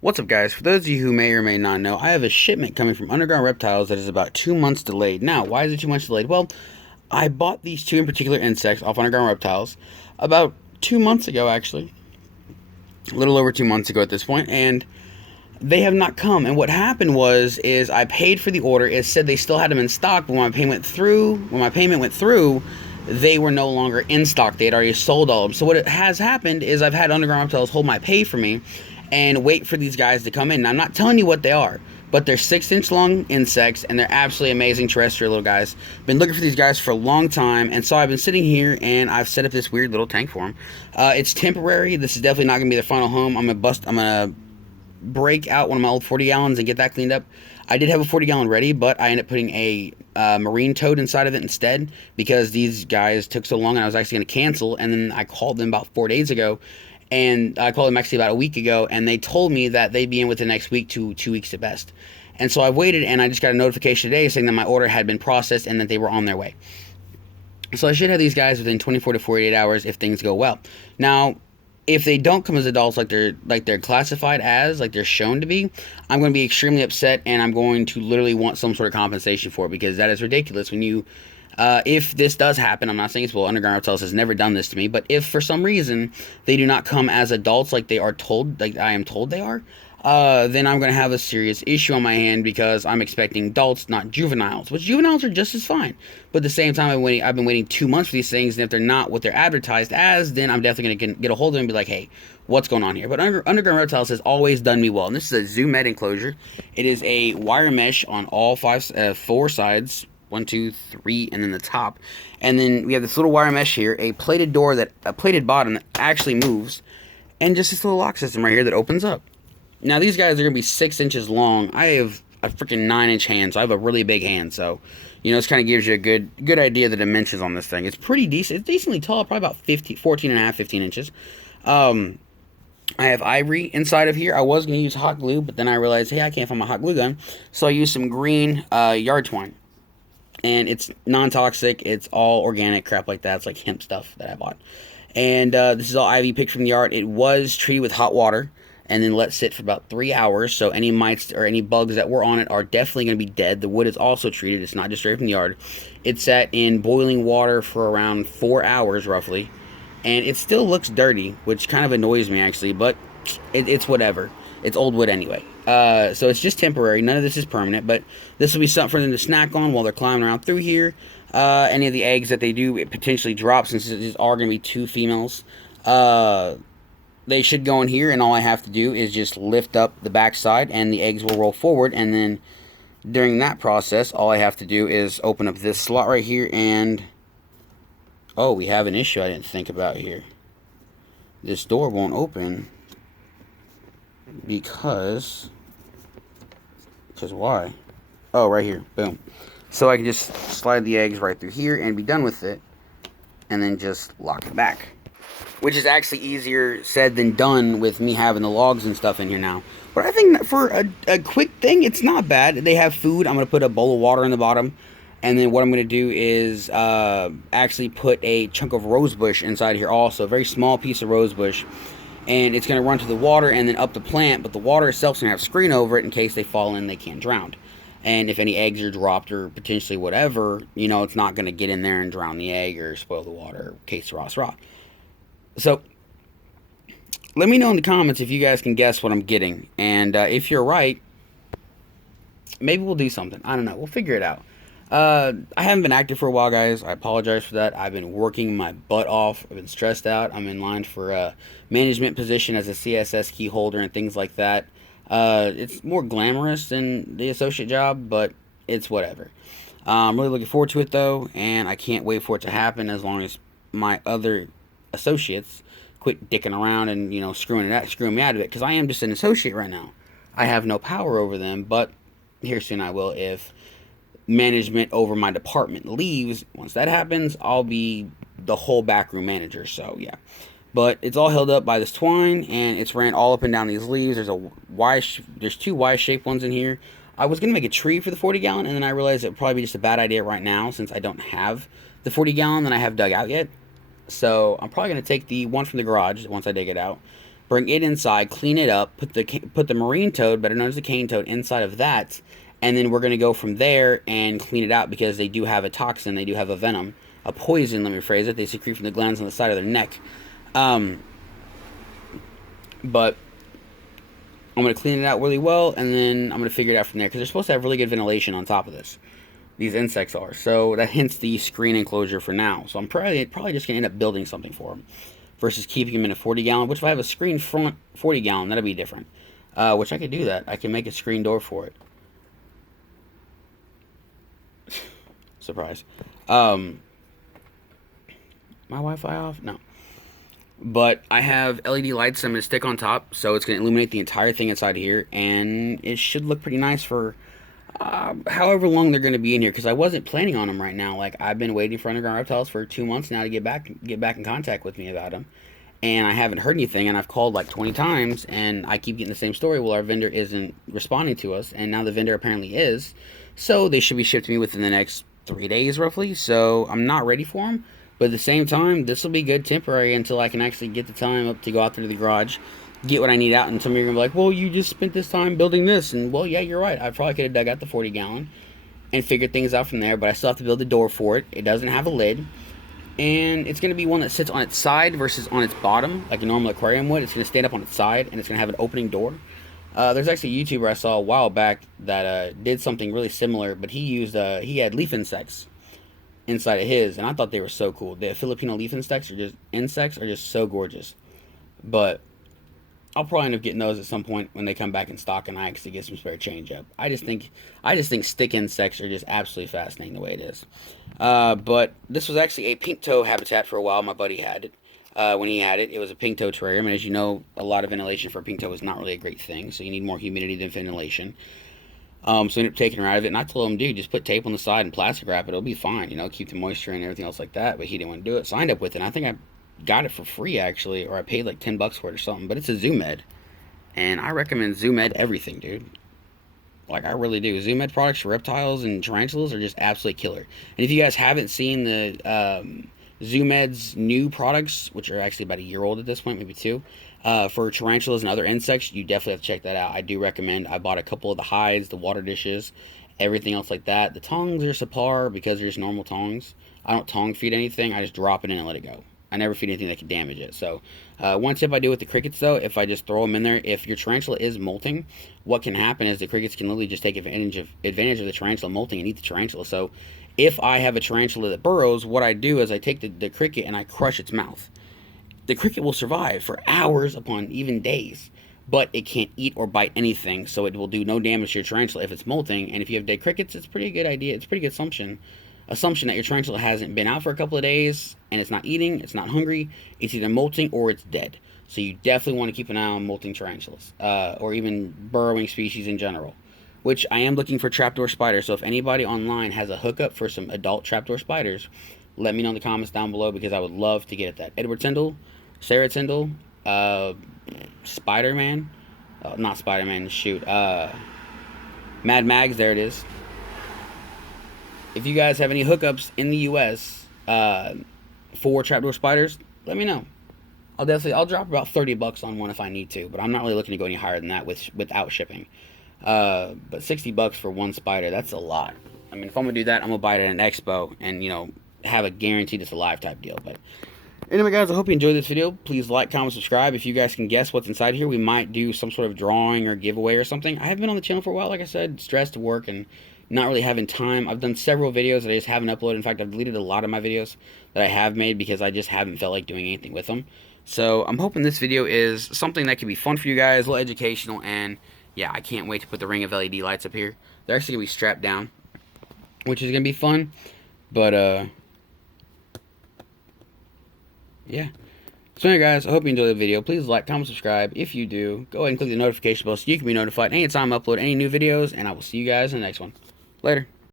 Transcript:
What's up, guys? For those of you who may or may not know, I have a shipment coming from Underground Reptiles that is about 2 months delayed. Now, why is it 2 months delayed? Well, I bought these two in particular insects off Underground Reptiles about 2 months ago, actually. A little over 2 months ago at this point, and they have not come. And what happened is I paid for the order. It said they still had them in stock, but when my payment went through, they were no longer in stock. They had already sold all of them. So what has happened is I've had Underground Reptiles hold my pay for me and wait for these guys to come in. Now, I'm not telling you what they are, but they're 6-inch long insects, and they're absolutely amazing terrestrial little guys. Been looking for these guys for a long time, and so I've been sitting here, and I've set up this weird little tank for them. It's temporary. This is definitely not going to be their final home. I'm going to break out one of my old 40 gallons and get that cleaned up. I did have a 40 gallon ready, but I ended up putting a marine toad inside of it instead because these guys took so long and I was actually going to cancel. And then I called them about 4 days ago, and I called them actually about a week ago, and they told me that they'd be in within the next week to 2 weeks at best. And so I waited, and I just got a notification today saying that my order had been processed and that they were on their way. So I should have these guys within 24 to 48 hours if things go well. Now, if they don't come as adults like they're classified as, like they're shown to be, I'm going to be extremely upset, and I'm going to literally want some sort of compensation for it, because that is ridiculous. When you if this does happen, I'm not saying it's well, Underground Reptiles has never done this to me, but if for some reason they do not come as adults like they are told, like I am told they are, then I'm going to have a serious issue on my hand, because I'm expecting adults, not juveniles, which juveniles are just as fine. But at the same time, I've been waiting 2 months for these things, and if they're not what they're advertised as, then I'm definitely going to get a hold of them and be like, hey, what's going on here? But Underground Reptiles has always done me well, and this is a Zoom Med enclosure. It is a wire mesh on all four sides, 1, 2, 3, and then the top. And then we have this little wire mesh here, a plated bottom that actually moves, and just this little lock system right here that opens up. Now, these guys are going to be 6 inches long. I have a freaking 9-inch hand, so I have a really big hand. So, this kind of gives you a good idea of the dimensions on this thing. It's pretty decent. It's decently tall, probably about 14 and a half, 15 inches. I have ivory inside of here. I was going to use hot glue, but then I realized, hey, I can't find my hot glue gun. So I used some green yard twine. And it's non-toxic. It's all organic crap like that. It's like hemp stuff that I bought. And this is all ivy picked from the yard. It was treated with hot water and then let sit for about 3 hours. So any mites or any bugs that were on it are definitely going to be dead. The wood is also treated. It's not just straight from the yard. It sat in boiling water for around 4 hours roughly. And it still looks dirty, which kind of annoys me actually. But it's whatever. It's old wood anyway. So it's just temporary. None of this is permanent, but this will be something for them to snack on while they're climbing around through here. Any of the eggs that they do potentially drop, since these are going to be 2 females, they should go in here, and all I have to do is just lift up the back side, and the eggs will roll forward. And then during that process, all I have to do is open up this slot right here, and oh, we have an issue I didn't think about here. This door won't open because why? Oh, right here. Boom. So I can just slide the eggs right through here and be done with it, and then just lock it back, which is actually easier said than done with me having the logs and stuff in here now. But I think for a quick thing, it's not bad. They have food. I'm going to put a bowl of water in the bottom, and then what I'm going to do is actually put a chunk of rosebush inside here also, a very small piece of rosebush. And it's going to run to the water and then up the plant, but the water itself is going to have a screen over it in case they fall in, they can't drown. And if any eggs are dropped or potentially whatever, it's not going to get in there and drown the egg or spoil the water, case raw. So, let me know in the comments if you guys can guess what I'm getting. And if you're right, maybe we'll do something. I don't know. We'll figure it out. I haven't been active for a while, guys. I apologize for that. I've been working my butt off. I've been stressed out. I'm in line for a management position as a CSS key holder and things like that. It's more glamorous than the associate job, but it's whatever. I'm really looking forward to it, though, and I can't wait for it to happen as long as my other associates quit dicking around and, screwing me out of it, because I am just an associate right now. I have no power over them, but here soon I will if management over my department leaves. Once that happens, I'll be the whole backroom manager. So yeah, but it's all held up by this twine, and it's ran all up and down these leaves. There's 2 Y-shaped ones in here. I was gonna make a tree for the 40 gallon, and then I realized it would probably be just a bad idea right now since I don't have the 40 gallon that I have dug out yet. So I'm probably gonna take the one from the garage once I dig it out, bring it inside, clean it up, put the marine toad, better known as the cane toad, inside of that, and then we're going to go from there and clean it out because they do have a toxin, they do have a venom, a poison, let me phrase it, they secrete from the glands on the side of their neck. But I'm going to clean it out really well, and then I'm going to figure it out from there, because they're supposed to have really good ventilation on top of this. These insects are. So that hence the screen enclosure for now. So I'm probably just going to end up building something for them versus keeping them in a 40-gallon, which if I have a screen front 40-gallon, that'll be different. Which I could do that. I can make a screen door for it. Surprise. My Wi-Fi off? No. But I have LED lights I'm going to stick on top, so it's going to illuminate the entire thing inside here, and it should look pretty nice for however long they're going to be in here, because I wasn't planning on them right now. Like, I've been waiting for Underground Reptiles for 2 months now to get back in contact with me about them, and I haven't heard anything, and I've called like 20 times, and I keep getting the same story. Well, our vendor isn't responding to us, and now the vendor apparently is, so they should be shipped to me within the next 3 days, roughly, so I'm not ready for them. But at the same time, this will be good temporary until I can actually get the time up to go out there to the garage, get what I need out. And some of you are going to be like, well, you just spent this time building this. And, well, yeah, you're right. I probably could have dug out the 40-gallon and figured things out from there. But I still have to build a door for it. It doesn't have a lid. And it's going to be one that sits on its side versus on its bottom, like a normal aquarium would. It's going to stand up on its side, and it's going to have an opening door. There's actually a YouTuber I saw a while back that did something really similar. But he had leaf insects inside of his, and I thought they were so cool. The Filipino leaf insects are just so gorgeous. But I'll probably end up getting those at some point when they come back in stock and I actually get some spare change up. I just think stick insects are just absolutely fascinating the way it is. But this was actually a pink toe habitat for a while. My buddy had it. When he had it, it was a pink toe terrarium, and as you know, a lot of ventilation for a pink toe is not really a great thing, so you need more humidity than ventilation. So I ended up taking her out of it, and I told him, dude, just put tape on the side and plastic wrap it. It'll be fine, keep the moisture and everything else like that. But he didn't want to do it, so I ended up with it. And I think I got it for free, actually, or I paid like $10 for it or something. But it's a Zoo Med, and I recommend Zoo Med everything, dude. Like, I really do. Zoo Med products for reptiles and tarantulas are just absolutely killer. And if you guys haven't seen the Zoo Med's new products, which are actually about a year old at this point, maybe 2, for tarantulas and other insects, you definitely have to check that out. I do recommend. I bought a couple of the hides, the water dishes, everything else like that. The tongs are subpar because they're just normal tongs. I don't tong feed anything. I just drop it in and let it go. I never feed anything that could damage it. So one tip I do with the crickets, though, if I just throw them in there, if your tarantula is molting, what can happen is the crickets can literally just take advantage of the tarantula molting and eat the tarantula. So if I have a tarantula that burrows, what I do is I take the cricket and I crush its mouth. The cricket will survive for hours upon even days, but it can't eat or bite anything, so it will do no damage to your tarantula if it's molting. And if you have dead crickets, it's a pretty good idea. It's a pretty good assumption that your tarantula hasn't been out for a couple of days, and it's not eating, it's not hungry, it's either molting or it's dead. So you definitely want to keep an eye on molting tarantulas, or even burrowing species in general. Which I am looking for trapdoor spiders, so if anybody online has a hookup for some adult trapdoor spiders, let me know in the comments down below, because I would love to get at that. Edward Tyndall, Sarah Tyndall, Spider-Man, not Spider-Man, shoot, Mad Mags, there it is. If you guys have any hookups in the US for trapdoor spiders, let me know. I'll drop about $30 on one if I need to, but I'm not really looking to go any higher than that without shipping. But $60 for one spider, that's a lot. I mean, if I'm gonna do that, I'm gonna buy it at an expo and have a guaranteed it's alive type deal. But anyway, guys, I hope you enjoyed this video. Please like, comment, subscribe. If you guys can guess what's inside here, we might do some sort of drawing or giveaway or something. I have been on the channel for a while, like I said, stressed to work and not really having time. I've done several videos that I just haven't uploaded. In fact, I've deleted a lot of my videos that I have made because I just haven't felt like doing anything with them. So I'm hoping this video is something that can be fun for you guys, a little educational, and yeah, I can't wait to put the ring of LED lights up here. They're actually going to be strapped down, which is going to be fun. But, yeah. So anyway, guys, I hope you enjoyed the video. Please like, comment, subscribe. If you do, go ahead and click the notification bell so you can be notified anytime I upload any new videos, and I will see you guys in the next one. Later.